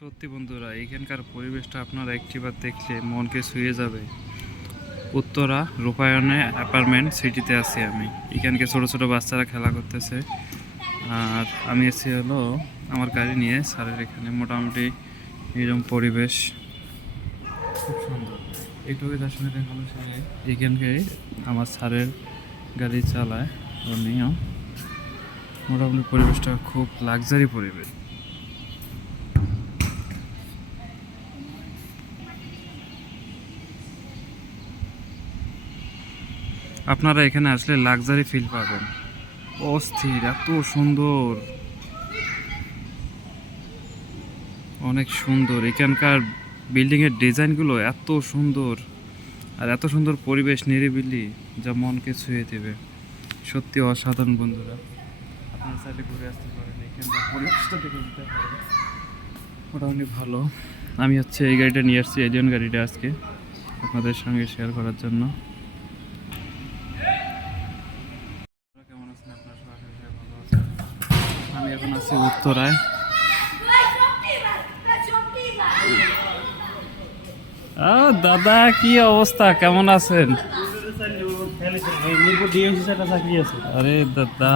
সত্যি বন্ধুরা, এখানকার পরিবেশটা আপনারা একটিবার দেখলে মনকে ছুঁয়ে যাবে। উত্তরা রূপায়ণে অ্যাপার্টমেন্ট সিটিতে আছি আমি। এখানকে ছোট ছোট বাচ্চারা খেলা করতেছে, আর আমি এসেছি হলো আমার গাড়ি নিয়ে স্যারের এখানে। মোটামুটি এরকম পরিবেশ খুব সুন্দর। একটু তার সঙ্গে দেখা হলো সে এখানকে আমার স্যারের গাড়ি চালায় উনিও। মোটামুটি পরিবেশটা খুব লাক্সারি পরিবেশ। আপনারা এখানে আসলে লাক্সারি ফিল পাবেন। অস্থির, এত সুন্দর, অনেক সুন্দর। এখানকার বিল্ডিংয়ের ডিজাইনগুলো এত সুন্দর, আর এত সুন্দর পরিবেশ, নিরিবিলি, যা মনকে ছুঁয়ে দেবে। সত্যি অসাধারণ বন্ধুরা, আপনারা চাইলে ঘুরে আসতে পারেন, এখানকার পরিবেশটা দেখে দিতে পারেন। মোটামুটি ভালো। আমি হচ্ছে এই গাড়িটা নিয়ে আসছি, এলিয়ন গাড়িটা, আজকে আপনাদের সঙ্গে শেয়ার করার জন্য। কেমন আছেন আপনার সবাই? ভালো আছেন? আমি এখন আছি উত্তরায়। দাদা, কি অবস্থা, কেমন আছেন? আরে দাদা,